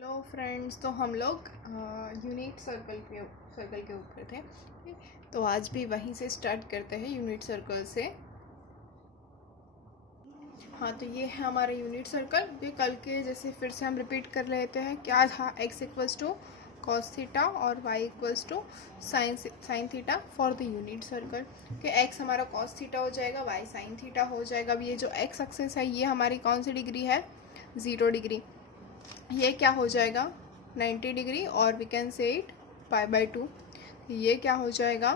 Hello friends, तो हम लोग यूनिट सर्कल के ऊपर थे। तो आज भी वहीं से स्टार्ट करते हैं, यूनिट सर्कल से। हाँ, तो ये है हमारा यूनिट सर्कल। ये कल के जैसे फिर से हम रिपीट कर लेते हैं। क्या था? x equals to cos theta और y equals to sine theta for the unit circle. कि x हमारा कॉस थीटा हो जाएगा, y साइन थीटा हो जाएगा। अब ये जो x एक्सिस है ये हमारी कौन सी डिग्री है? 0 डिग्री। ये क्या हो जाएगा? 90 डिग्री, और वी कैन से इट π/2। ये क्या हो जाएगा?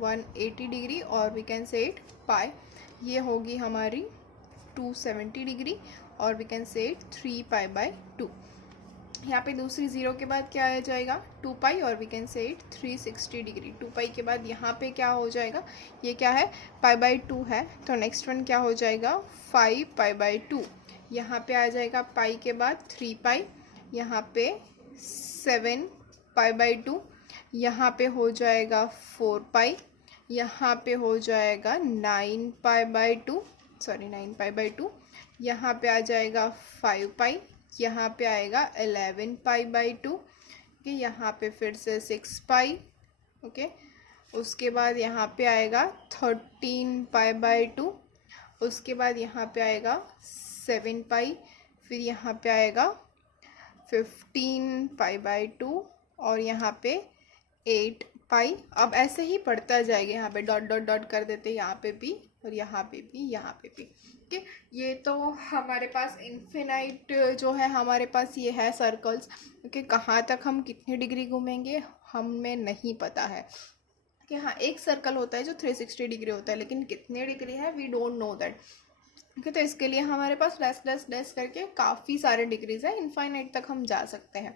180 डिग्री, और वी कैन से इट पाई। ये होगी हमारी 270 डिग्री, और वी कैन से इट 3π/2। यहाँ पे दूसरी ज़ीरो के बाद क्या आ जाएगा? 2π, और we can say it 360 degree. 2π के बाद यहाँ पे क्या हो जाएगा? ये क्या है? π/2 है। तो नेक्स्ट वन क्या हो जाएगा? 5π/2। यहाँ पे आ जाएगा पाई के बाद 3π, यहाँ पे 7π/2, यहाँ पे हो जाएगा 4π, यहाँ पे हो जाएगा 9π/2, सॉरी 9π/2, यहाँ पे आ जाएगा 5π, यहाँ पे आएगा 11π/2, ओके। यहाँ पे फिर से 6π, ओके। उसके बाद यहाँ पे आएगा 13π/2, उसके बाद यहाँ पे आएगा 7π, फिर यहाँ पे आएगा 15π/2, और यहाँ पे 8π। अब ऐसे ही पढ़ता जाएगा। यहाँ पे डॉट डॉट डॉट कर देते, यहाँ पे भी और यहाँ पे भी, यहाँ पे भी, ठीक। ये तो हमारे पास इन्फिनाइट जो है हमारे पास ये है सर्कल्स, क्योंकि कहाँ तक हम कितनी डिग्री घूमेंगे हमें नहीं पता है। कि हाँ, एक सर्कल होता है जो 360 डिग्री होता है, लेकिन कितने डिग्री है we don't know that. Okay, तो इसके लिए हमारे पास लेस करके काफ़ी सारे डिग्रीज है, इनफाइनाइट तक हम जा सकते हैं।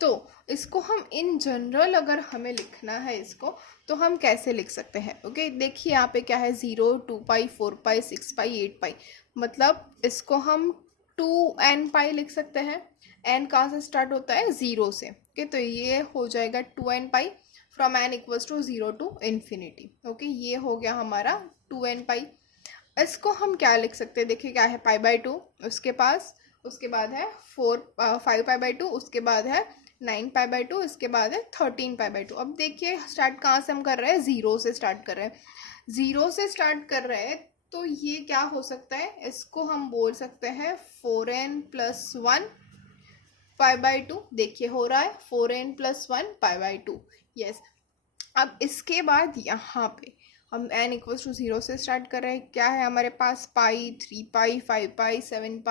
तो इसको हम इन जनरल अगर हमें लिखना है इसको, तो हम कैसे लिख सकते हैं? ओके, देखिए यहाँ पे क्या है? 0, 2π, 4π, 6π, 8π। मतलब इसको हम 2nπ लिख सकते हैं। n कहाँ से स्टार्ट होता है? 0 से। ओके, तो ये हो जाएगा 2nπ from n equals to 0 to infinity. Okay, ये हो गया हमारा 2nπ। इसको हम क्या लिख सकते हैं? देखिए क्या है? π/2 उसके बाद है 5π/2, उसके बाद है 9π/2, इसके बाद है 13π/2। अब देखिए स्टार्ट कहाँ से हम कर रहे हैं? 0 से स्टार्ट कर रहे हैं। 0 से स्टार्ट कर रहे हैं, तो ये क्या हो सकता है? इसको हम बोल सकते हैं 4n + 1 π/2। देखिए हो रहा है 4n + 1 π/2। यस। अब इसके बाद यहाँ पे हम n इक्वल्स टू 0 से स्टार्ट कर रहे हैं। क्या है हमारे पास? पाई, 3π, 5π, 7π,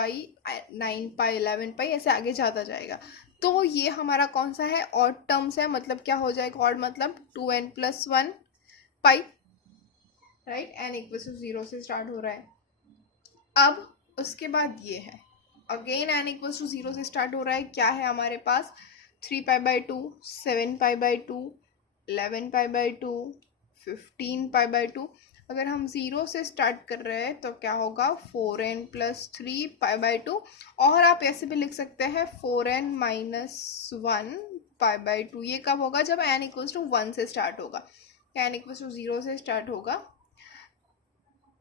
9π, 11π, ऐसे आगे जाता जाएगा। तो ये हमारा कौन सा है? ऑड टर्म्स है। मतलब क्या हो जाएगा? ऑड मतलब 2n + 1 pi, right. n equals to 0 से स्टार्ट हो रहा है। अब उसके बाद ये है अगेन n इक्वल्स टू 0 से स्टार्ट हो रहा है। क्या है हमारे पास? 3π/2, 7π/2, 11π/2, 15π/2। अगर हम 0 से स्टार्ट कर रहे हैं तो क्या होगा? 4n + 3π/2, और आप ऐसे भी लिख सकते हैं 4n - 1 π/2। ये कब होगा? जब n इक्वल्स टू 1 से स्टार्ट होगा। n इक्वल्स टू 0 से स्टार्ट होगा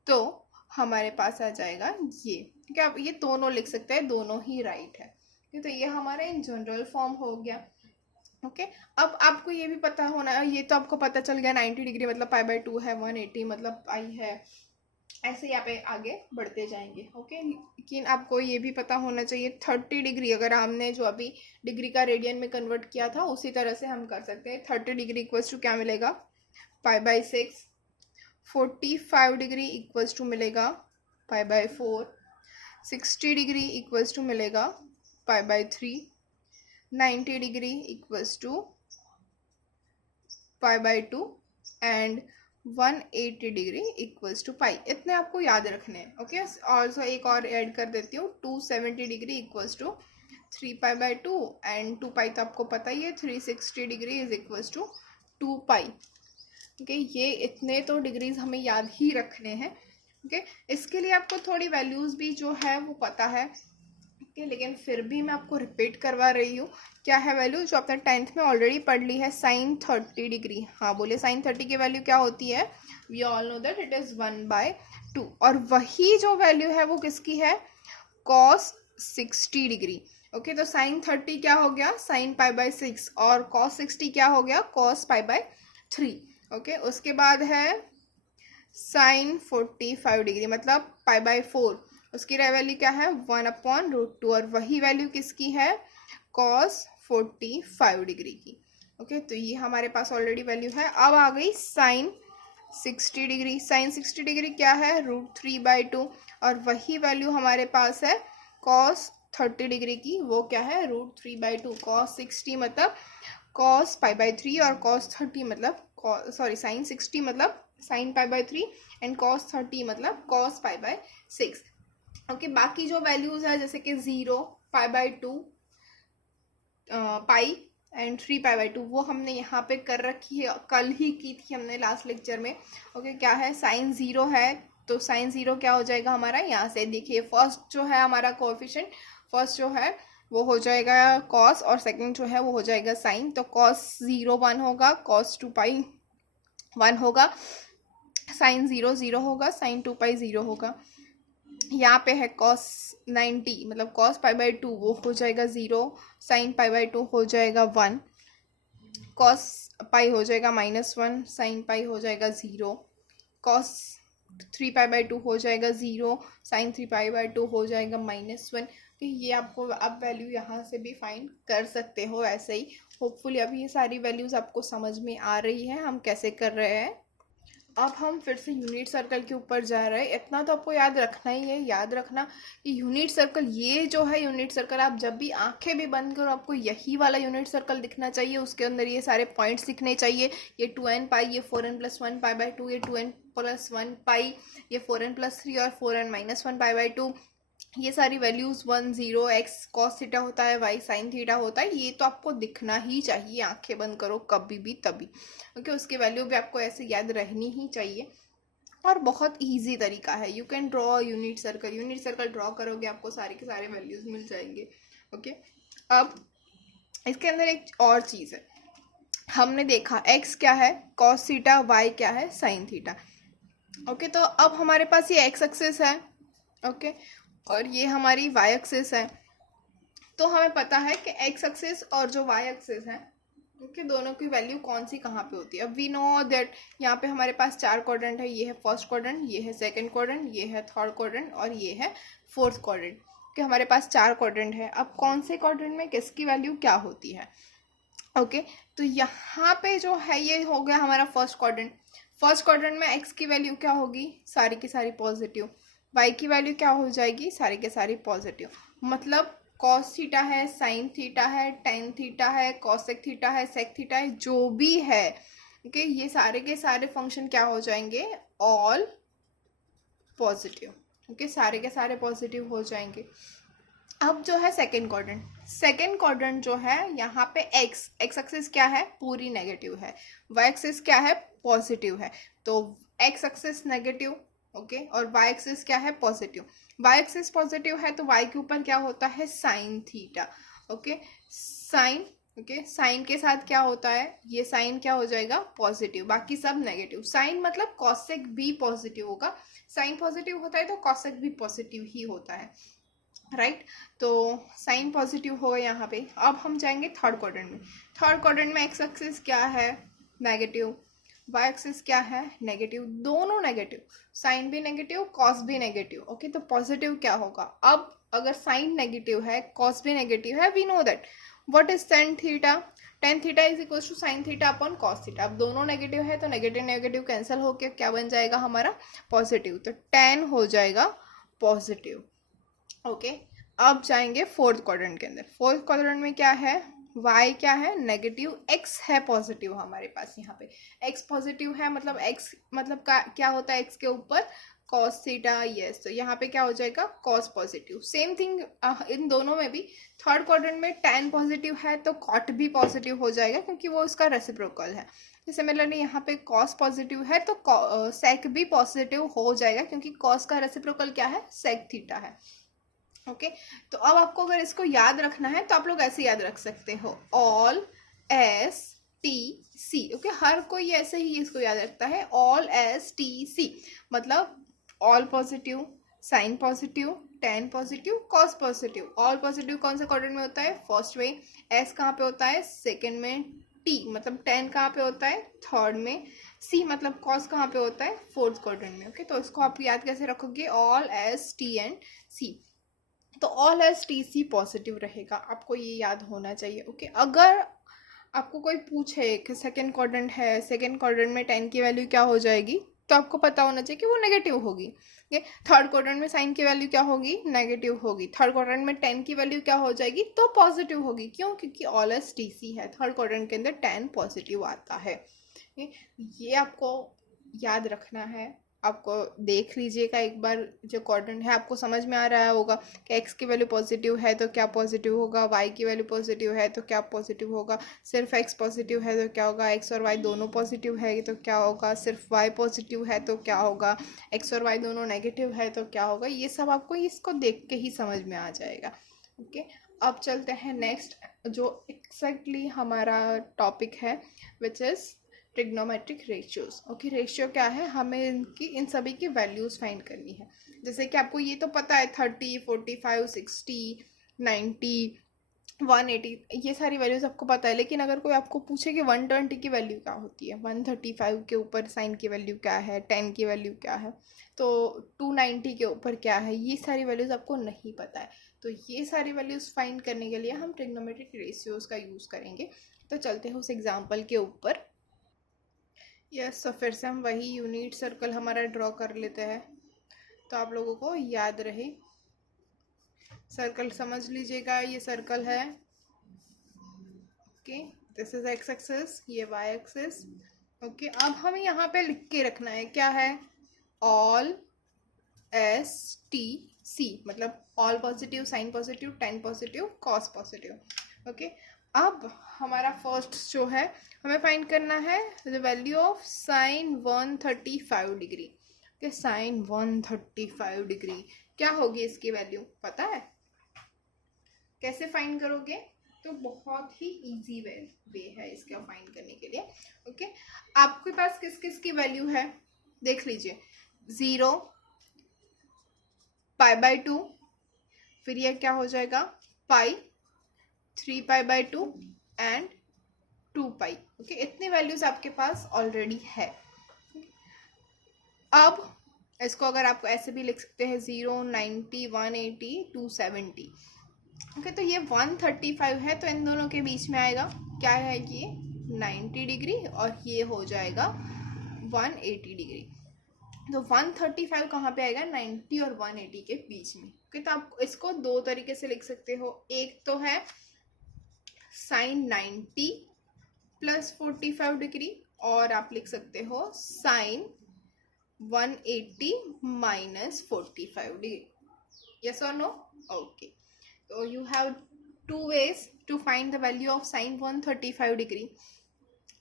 तो हमारे पास आ जाएगा ये। क्या आप ये दोनों लिख सकते हैं? दोनों ही राइट है। तो ये हमारा इन जनरल फॉर्म हो गया। ओके, अब आपको ये भी पता होना है, ये तो आपको पता चल गया 90 डिग्री मतलब π/2 है, 180 मतलब पाई है। ऐसे यहाँ पे आगे बढ़ते जाएंगे। ओके, लेकिन आपको ये भी पता होना चाहिए 30 डिग्री अगर हमने जो अभी डिग्री का रेडियन में कन्वर्ट किया था उसी तरह से हम कर सकते हैं। 30 डिग्री इक्वल्स टू क्या मिलेगा? π/6। 45 डिग्री इक्वल्स टू मिलेगा π/4। 60 डिग्री इक्वल्स टू मिलेगा π/3। 90 degree equals to π/2, and 180 degree equals to pi. इतने आपको याद रखने हैं। ओके, ऑल्सो एक और ऐड कर देती हूँ, 270 डिग्री इक्वल्स टू 3π/2, एंड 2π तो आपको पता ही है। 360 degree is equals to 2π। Okay, ये इतने तो डिग्रीज हमें याद ही रखने हैं। ओके, इसके लिए आपको थोड़ी वैल्यूज़ भी जो है वो पता है, लेकिन फिर भी मैं आपको रिपीट करवा रही हूँ। क्या है वैल्यू? जो आपने 10th में ऑलरेडी पढ़ ली है, sin 30 डिग्री। हाँ बोलिए, sin 30 की वैल्यू क्या होती है? We all know that it is 1/2। और वही जो वैल्यू है वो किसकी है? cos 60 degree. ओके, तो साइन 30 क्या हो गया, साइन पाई बाय 6, और कॉस 60 क्या हो गया, कॉस पाई बाय 3। ओके, उसके बाद है साइन 45 डिग्री मतलब पाई बाय 4, उसकी वैल्यू क्या है 1/√2, और वही वैल्यू किसकी है, कॉस 45 डिग्री की। ओके, तो ये हमारे पास ऑलरेडी वैल्यू है। अब आ गई साइन 60 डिग्री, साइन 60 डिग्री क्या है, √3/2, और वही वैल्यू हमारे पास है कॉस 30 डिग्री की, वो क्या है √3/2। कॉस 60 मतलब कॉस पाई बाय 3, और कॉस 30 मतलब सॉरी साइन 60 मतलब sine pi by 3, and cos 30 मतलब कॉस पाई बाय 6। ओके, बाकी जो वैल्यूज है जैसे कि 0, पाई बाय 2, पाई एंड 3π/2 वो हमने यहाँ पे कर रखी है, कल ही की थी हमने लास्ट लेक्चर में। ओके, क्या है, साइन 0 है तो साइन 0 क्या हो जाएगा हमारा, यहाँ से देखिए फर्स्ट जो है हमारा कोएफिशिएंट, फर्स्ट जो है वो हो जाएगा कॉस, और सेकंड जो है वो हो जाएगा साइन। तो कॉस 0 1 होगा, कॉस 2π 1 होगा, साइन 0 0 होगा, साइन 2π 0 होगा। यहाँ पे है कॉस 90 मतलब कॉस पाई बाय 2 वो हो जाएगा 0, साइन पाई बाय 2 हो जाएगा 1, कॉस पाई हो जाएगा -1, साइन पाई हो जाएगा 0, कॉस 3π/2 हो जाएगा 0, साइन 3π/2 हो जाएगा -1। तो ये आपको आप वैल्यू यहाँ से भी फाइंड कर सकते हो ऐसे ही। होपफुली अभी ये सारी वैल्यूज़ आपको समझ में आ रही है हम कैसे कर रहे हैं। अब हम फिर से यूनिट सर्कल के ऊपर जा रहे हैं। इतना तो आपको याद रखना ही है, याद रखना कि यूनिट सर्कल ये जो है यूनिट सर्कल, आप जब भी आंखें भी बंद करो आपको यही वाला यूनिट सर्कल दिखना चाहिए, उसके अंदर ये सारे पॉइंट्स दिखने चाहिए। ये 2n π, ये 4n+1π/2, ये 2n+1π, ये 4n+3 और 4n-1π/2, ये सारी वैल्यूज 1 0 x cos थीटा होता है, y sin थीटा होता है, ये तो आपको दिखना ही चाहिए आंखें बंद करो कभी भी तभी। ओके, उसकी वैल्यू भी आपको ऐसे याद रहनी ही चाहिए, और बहुत इजी तरीका है। You can draw unit circle, unit circle draw करोगे आपको सारे के सारे वैल्यूज मिल जाएंगे। ओके, अब इसके अंदर एक और चीज़ है, हमने देखा x क्या है cos थीटा, y क्या है sin थीटा। ओके, तो अब हमारे पास ये x एक्सिस है, ओके, और ये हमारी y एक्सिस है। तो हमें पता है कि x एक्सिस और जो y एक्सिस है ओके, दोनों की वैल्यू कौन सी कहाँ पे होती है। अब वी नो दैट यहाँ पे हमारे पास 4 क्वाड्रेंट है, ये है फर्स्ट क्वाड्रेंट, ये है सेकंड क्वाड्रेंट, ये है थर्ड क्वाड्रेंट, और ये है फोर्थ क्वाड्रेंट। कि हमारे पास 4 क्वाड्रेंट है। अब कौन से क्वाड्रेंट में किसकी वैल्यू क्या होती है। ओके, तो यहाँ पे जो है ये हो गया हमारा फर्स्ट क्वाड्रेंट। फर्स्ट क्वाड्रेंट में x की वैल्यू क्या होगी, सारी की सारी पॉजिटिव। y की वैल्यू क्या हो जाएगी, सारी के सारी पॉजिटिव। मतलब कॉस थीटा है, साइन थीटा है, टेन थीटा है, कॉसेक थीटा है, सेक थीटा है, जो भी है ओके, ये सारे के सारे फंक्शन क्या हो जाएंगे, ऑल पॉजिटिव। ओके, सारे के सारे पॉजिटिव हो जाएंगे। अब जो है सेकेंड क्वाड्रेंट जो है यहाँ पे x एक्सिस क्या है, पूरी नेगेटिव है, y एक्सिस क्या है, पॉजिटिव है। तो x एक्सिस नेगेटिव ओके, और y एक्सिस क्या है, पॉजिटिव। y एक्सिस पॉजिटिव है तो y के ऊपर क्या होता है, sine theta. Okay, sine okay, sine के साथ क्या होता है, ये साइन क्या हो जाएगा, पॉजिटिव, बाकी सब नेगेटिव। साइन मतलब कॉसेक भी पॉजिटिव होगा, साइन पॉजिटिव होता है तो कॉसेक भी पॉजिटिव ही होता है, राइट। तो साइन पॉजिटिव होगा यहाँ पे। अब हम जाएंगे थर्ड क्वाड्रेंट में। थर्ड क्वाड्रेंट में एक्स एक्सिस क्या है, नेगेटिव, वाई एक्सिस क्या है, नेगेटिव, दोनों नेगेटिव, साइन भी नेगेटिव, कॉस भी नेगेटिव। ओके, तो पॉजिटिव क्या होगा। अब अगर साइन नेगेटिव है, कॉस भी नेगेटिव है, we know that what is tan theta, tan theta is equal to sine theta upon cos theta. अब दोनों नेगेटिव है तो नेगेटिव नेगेटिव कैंसिल होकर क्या बन जाएगा हमारा, पॉजिटिव। तो टेन हो जाएगा पॉजिटिव। ओके, अब जाएंगे फोर्थ क्वाड्रेंट के अंदर। फोर्थ क्वाड्रेंट में क्या है, y क्या है, नेगेटिव, x है पॉजिटिव हमारे पास। यहाँ पे x पॉजिटिव है मतलब x मतलब क्या होता है, x के ऊपर cos थीटा, यस। तो यहाँ पे क्या हो जाएगा, cos positive. Same thing in दोनों में भी। थर्ड क्वाड्रेंट में tan पॉजिटिव है तो cot भी पॉजिटिव हो जाएगा क्योंकि वो उसका रेसिप्रोकल है। सिमिलरली यहाँ पे cos पॉजिटिव है तो sec भी पॉजिटिव हो जाएगा क्योंकि cos का रेसिप्रोकल क्या है, sec थीटा है। ओके, तो अब आपको अगर इसको याद रखना है तो आप लोग ऐसे याद रख सकते हो, all S T C. Okay, हर कोई ऐसे ही इसको याद रखता है, ऑल एस टी सी मतलब all positive, sine positive, tan positive, cos positive. All positive कौन से क्वाड्रेंट में होता है? फर्स्ट में। s कहाँ पे होता है? सेकंड में। t मतलब tan कहाँ पे होता है? थर्ड में। c मतलब cos कहाँ पे होता है? फोर्थ क्वाड्रेंट में। ओके, तो इसको आप याद कैसे रखोगे? All s t and c। तो all S T C positive रहेगा, आपको ये याद होना चाहिए। ओके, अगर आपको कोई पूछे कि सेकेंड क्वाड्रेंट है, सेकेंड क्वाड्रेंट में टेन की वैल्यू क्या हो जाएगी, तो आपको पता होना चाहिए कि वो नेगेटिव होगी। ओके, थर्ड क्वाड्रेंट में साइन की वैल्यू क्या होगी? नेगेटिव होगी। थर्ड क्वाड्रेंट में टेन की वैल्यू क्या हो जाएगी? तो पॉजिटिव होगी। क्यों? क्योंकि ऑल एस टी सी है, थर्ड क्वाड्रेंट के अंदर टेन पॉजिटिव आता है। ये आपको याद रखना है। आपको देख लीजिएगा एक बार, जो क्वाड्रेंट है आपको समझ में आ रहा होगा कि x की वैल्यू पॉजिटिव है तो क्या पॉजिटिव होगा, y की वैल्यू पॉजिटिव है तो क्या पॉजिटिव होगा, सिर्फ x पॉजिटिव है तो क्या होगा, x और y दोनों पॉजिटिव है तो क्या होगा, सिर्फ y पॉजिटिव है तो क्या होगा, x और y दोनों नेगेटिव है तो क्या होगा। ये सब आपको इसको देख के ही समझ में आ जाएगा। ओके, अब चलते हैं नेक्स्ट, जो एक्जैक्टली हमारा टॉपिक है, which is trigonometric ratios. Okay, ratio क्या है? हमें इन सभी की वैल्यूज फाइंड करनी है। जैसे कि आपको ये तो पता है 30, 45, 60, 90, 180, ये सारी वैल्यूज आपको पता है। लेकिन अगर कोई आपको पूछे कि 120 की वैल्यू क्या होती है, 135 के ऊपर साइन की वैल्यू क्या है, 10 की वैल्यू क्या है, तो 290 के ऊपर क्या है, ये सारी वैल्यूज आपको नहीं पता है। तो ये सारी वैल्यूज फाइंड करने के लिए हम ट्रिग्नोमेट्रिक रेशियोज का यूज़ करेंगे। तो चलते हैं उस एग्जाम्पल के ऊपर। यस, तो फिर से हम वही यूनिट सर्कल हमारा ड्रॉ कर लेते हैं, तो आप लोगों को याद रहे। सर्कल समझ लीजिएगा, ये सर्कल है। Okay, this is x axis, ये वाई एक्सिस। ओके, अब हमें यहाँ पे लिख के रखना है, क्या है? ऑल एस टी सी, मतलब all positive, sine positive, tan positive, cos positive. Okay, अब हमारा फर्स्ट जो है, हमें फाइंड करना है the value of sine 135 degree. Okay, sine 135 degree क्या होगी? इसकी वैल्यू पता है? कैसे फाइंड करोगे? तो बहुत ही इजी वे है इसका फाइंड करने के लिए। ओके, आपके पास किस किस की वैल्यू है देख लीजिए। 0, पाई बाय 2, फिर ये क्या हो जाएगा? पाई, 3 pi by 2 and 2 pi. Okay, इतनी वैल्यूज आपके पास ऑलरेडी है। अब इसको अगर आप ऐसे भी लिख सकते हैं 0, 90, 180, 270। ओके, तो ये 135 है, तो इन दोनों के बीच में आएगा क्या है? ये 90 डिग्री और ये हो जाएगा 180 डिग्री। तो 135 कहाँ पे आएगा? 90 और 180 के बीच में। ओके, तो आप इसको दो तरीके से लिख सकते हो। एक तो है साइन 90 प्लस 45 डिग्री, और आप लिख सकते हो साइन 180 माइनस 45 डिग्री। यस और no? Okay, so you have two ways to find the value of sin 135 degree.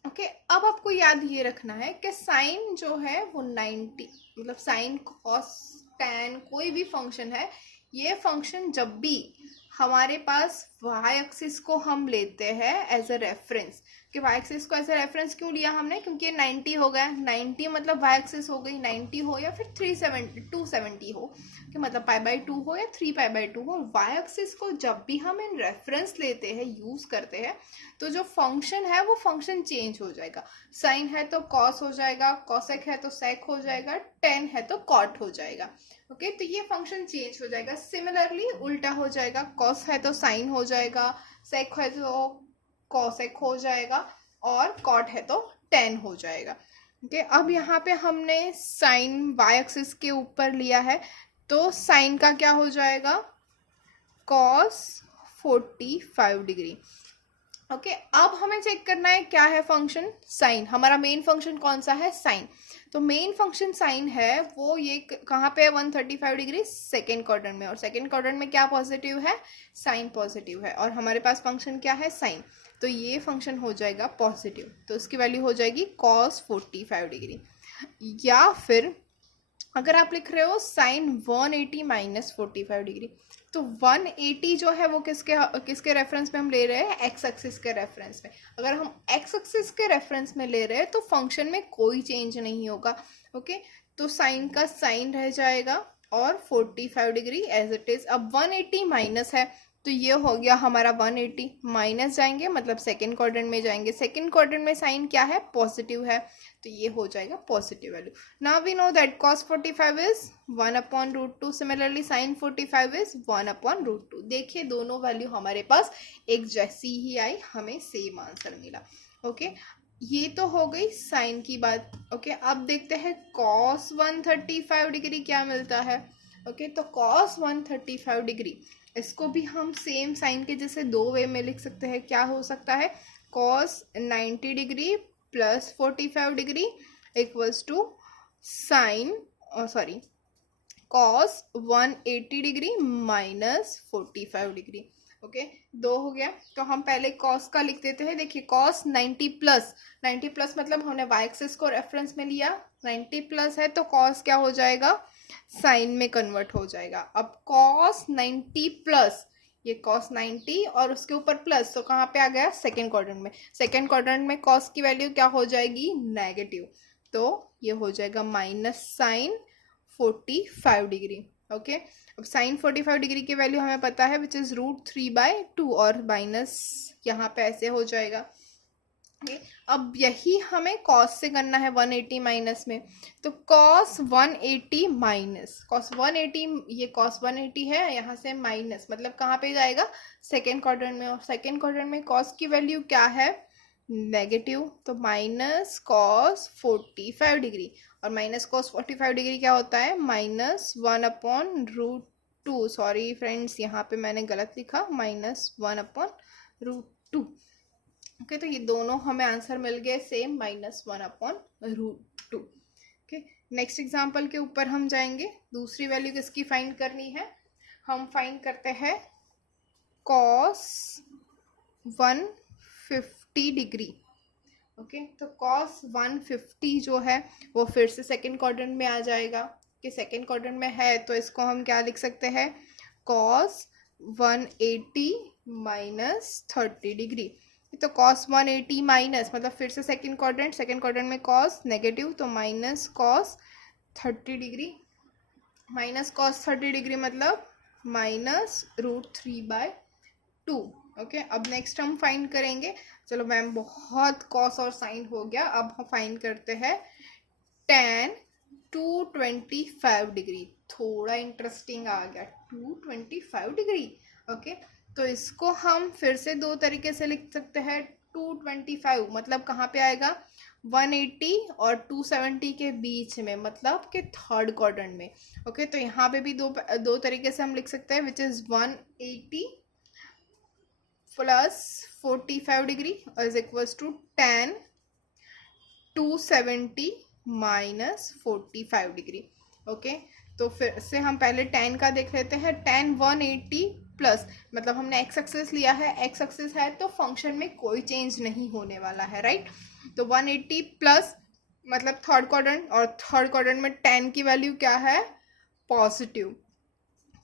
Okay, अब आपको याद ये रखना है कि साइन जो है वो 90, मतलब साइन, कॉस, टैन, कोई भी फंक्शन है, ये फंक्शन जब भी हमारे पास वाई एक्सिस को हम लेते हैं एज अ रेफरेंस, कि वाई एक्सिस को एज अ रेफरेंस क्यों लिया हमने? क्योंकि 90 हो गया, 90 मतलब वाई एक्सिस हो गई, 90 हो या फिर 270 हो, कि मतलब पाई बाय 2 हो या 3 पाई बाय 2 हो, वाई एक्सिस को जब भी हम इन रेफरेंस लेते हैं, यूज करते हैं, तो जो फंक्शन है वो फंक्शन चेंज हो जाएगा। साइन है तो कॉस हो जाएगा, कॉसेक है तो सेक हो जाएगा, टेन है तो कॉट हो जाएगा। ओके, तो ये फंक्शन चेंज हो जाएगा। सिमिलरली उल्टा हो जाएगा, कॉस है तो साइन हो जाएगा, सेक है तो कॉसेक हो जाएगा, और कॉट है तो टेन हो जाएगा। ओके, अब यहाँ पे हमने साइन वाई एक्सिस के ऊपर लिया है, तो साइन का क्या हो जाएगा? Cos 45 degree. ओके, अब हमें चेक करना है क्या है फंक्शन? साइन। हमारा मेन फंक्शन कौन सा है? साइन। तो मेन फंक्शन साइन है वो ये कहाँ पे है? 135 डिग्री, सेकेंड क्वाड्रेंट में। और सेकेंड क्वाड्रेंट में क्या पॉजिटिव है? साइन पॉजिटिव है, और हमारे पास फंक्शन क्या है? साइन। तो ये फंक्शन हो जाएगा पॉजिटिव, तो उसकी वैल्यू हो जाएगी कॉस 45 डिग्री। या फिर अगर आप लिख रहे हो साइन 180 माइनस 45 डिग्री, तो 180 जो है वो किसके रेफरेंस में हम ले रहे हैं? एक्स एक्सिस के रेफरेंस में। अगर हम एक्स एक्सिस के रेफरेंस में ले रहे हैं तो फंक्शन में कोई चेंज नहीं होगा। ओके, तो साइन का साइन रह जाएगा, और 45 डिग्री एज इट इज। अब 180 माइनस है तो ये हो गया हमारा 180, माइनस जाएंगे मतलब सेकेंड क्वाड्रेंट में जाएंगे, सेकेंड क्वाड्रेंट में साइन क्या है, पॉजिटिव है, तो ये हो जाएगा positive value. Now we know that cos 45 is 1/√2, similarly sin 45 is 1/√2। देखिए दोनों वैल्यू हमारे पास एक जैसी ही आई, हमें सेम आंसर मिला। ओके ये तो हो गई साइन की बात। ओके अब देखते हैं cos 135 डिग्री क्या मिलता है। ओके तो cos 135 डिग्री, इसको भी हम सेम साइन के जैसे दो वे में लिख सकते हैं। क्या हो सकता है, cos 90 degree plus 45 degree equals to sine cos 180 degree minus 45 degree. Okay दो हो गया, तो हम पहले cos का लिख देते हैं। देखिए cos 90 प्लस, 90 प्लस मतलब हमने y एक्सिस को रेफरेंस में लिया, 90 प्लस है तो cos क्या हो जाएगा, साइन में कन्वर्ट हो जाएगा। अब cos 90 प्लस, ये cos 90 और उसके ऊपर प्लस, तो कहाँ पे आ गया, सेकेंड क्वाड्रेंट में। सेकेंड क्वाड्रेंट में cos की वैल्यू क्या हो जाएगी, नेगेटिव, तो ये हो जाएगा माइनस साइन 45 डिग्री। ओके अब साइन 45 डिग्री की वैल्यू हमें पता है विच इज √3/2 और माइनस यहाँ पे ऐसे हो जाएगा। ओके अब यही हमें cos से करना है 180 माइनस में, तो cos 180 माइनस cos 180, ये cos 180 है, यहाँ से माइनस मतलब कहाँ पे जाएगा, सेकेंड क्वाड्रेंट में, और सेकेंड क्वाड्रेंट में cos की वैल्यू क्या है, नेगेटिव, तो माइनस cos 45 डिग्री, और माइनस cos 45 डिग्री क्या होता है, -1/√2। सॉरी फ्रेंड्स यहाँ पे मैंने गलत लिखा, -1/√2। ओके तो ये दोनों हमें आंसर मिल गए सेम, -1/√2। ओके नेक्स्ट एग्जांपल के ऊपर हम जाएंगे। दूसरी वैल्यू किसकी फाइंड करनी है, हम फाइंड करते हैं cos 150 डिग्री। ओके तो cos 150 जो है वो फिर से सेकेंड क्वाड्रेंट में आ जाएगा, कि सेकेंड क्वाड्रेंट में है तो इसको हम क्या लिख सकते हैं, cos 180 माइनस 30 डिग्री। तो cos 180 माइनस मतलब फिर से सेकेंड क्वाड्रेंट में cos नेगेटिव, तो minus cos 30 degree, minus cos 30 degree मतलब -√3/2। ओके अब नेक्स्ट हम फाइंड करेंगे, चलो मैम बहुत cos और साइन हो गया, अब हम फाइंड करते हैं tan 225 डिग्री। थोड़ा इंटरेस्टिंग आ गया, 225 डिग्री। ओके तो इसको हम फिर से दो तरीके से लिख सकते हैं। 225 मतलब कहाँ पे आएगा, 180 और 270 के बीच में, मतलब कि थर्ड क्वाड्रेंट में। ओके तो यहाँ पे भी दो तरीके से हम लिख सकते हैं, which is 180 plus 45 degree is equals to tan 270 minus 45 degree. Okay तो फिर से हम पहले tan का देख लेते हैं। tan 180 प्लस मतलब हमने x एक्सिस लिया है, x एक्सिस है तो फंक्शन में कोई चेंज नहीं होने वाला है, राइट। तो 180 प्लस मतलब थर्ड क्वाड्रेंट, और थर्ड क्वाड्रेंट में tan की वैल्यू क्या है, पॉजिटिव,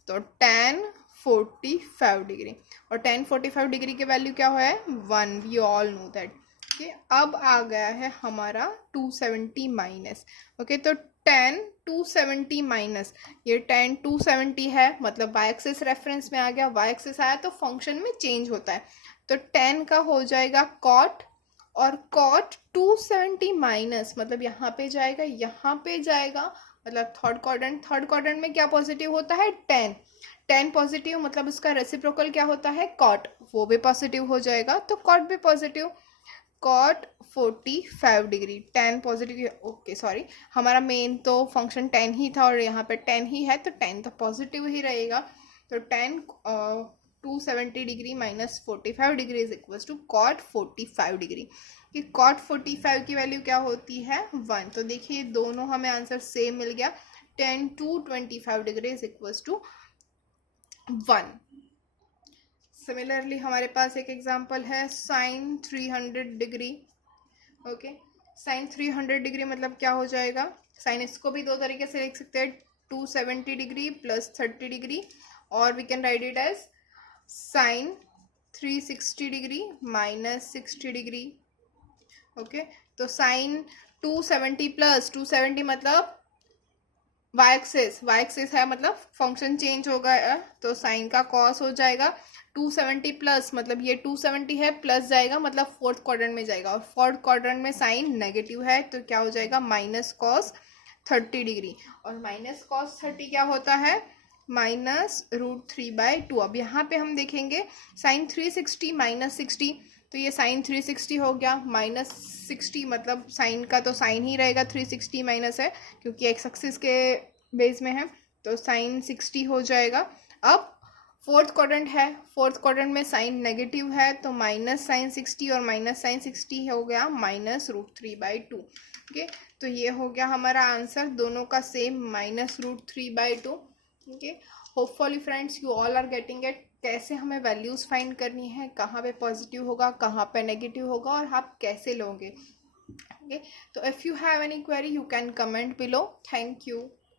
तो tan 45 डिग्री, और tan 45 डिग्री की वैल्यू क्या है, 1, we all know that. Okay अब आ गया है हमारा 270 माइनस। ओके तो tan 270 माइनस, ये tan 270 है मतलब y एक्सिस रेफरेंस में आ गया, y एक्सिस आया तो फंक्शन में चेंज होता है, तो tan का हो जाएगा cot, और cot 270 माइनस मतलब यहाँ पे जाएगा, यहाँ पे जाएगा, मतलब थर्ड क्वाड्रेंट में क्या पॉजिटिव होता है, tan पॉजिटिव मतलब उसका रेसिप्रोकल क्या होता है, cot, वो भी पॉजिटिव हो जाएगा, तो cot भी positive, cot 45 degree, tan positive. Okay sorry हमारा मेन तो फंक्शन tan ही था और यहाँ पे tan ही है, तो tan तो पॉजिटिव ही रहेगा, तो tan 270 degree minus 45 degree is equals to cot 45 degree, कि cot 45 की वैल्यू क्या होती है, 1। तो देखिए दोनों हमें आंसर सेम मिल गया, tan 225 degree is equals to 1। Similarly हमारे पास एक एग्जांपल है sin 300 degree. Okay sin 300 degree मतलब क्या हो जाएगा, साइन इसको भी दो तरीके से लिख सकते हैं, 270 डिग्री प्लस 30 डिग्री, और we can write it as sin 360 degree minus 60 degree. Okay तो sin 270 प्लस 270 मतलब वाई एक्सिस है मतलब फंक्शन चेंज होगा, तो साइन का कॉस हो जाएगा 270 प्लस, मतलब ये 270 है, प्लस जाएगा मतलब फोर्थ क्वाड्रेंट में जाएगा, और फोर्थ क्वाड्रेंट में साइन नेगेटिव है तो क्या हो जाएगा माइनस कॉस 30 डिग्री। और माइनस कॉस 30 क्या होता है, -√3/2। अब यहाँ पे हम देखेंगे साइन 360 -60, तो ये साइन 360 हो गया, -60 मतलब साइन का तो साइन ही रहेगा, 360 माइनस है क्योंकि एक्स एक्सिस के बेस में है, तो साइन 60 हो जाएगा। अब फोर्थ क्वाड्रेंट है, फोर्थ क्वाड्रेंट में साइन नेगेटिव है तो माइनस साइन 60 और माइनस साइन 60 हो गया -√3/2। ओके, तो ये हो गया हमारा आंसर, दोनों का सेम -√3/2। ओके, hopefully friends you all are getting it, कैसे हमें वैल्यूज़ फाइंड करनी है, कहाँ पे पॉजिटिव होगा कहाँ पे नेगेटिव होगा और आप कैसे लोगे। ओके, तो if you have any query you can comment below. Thank you.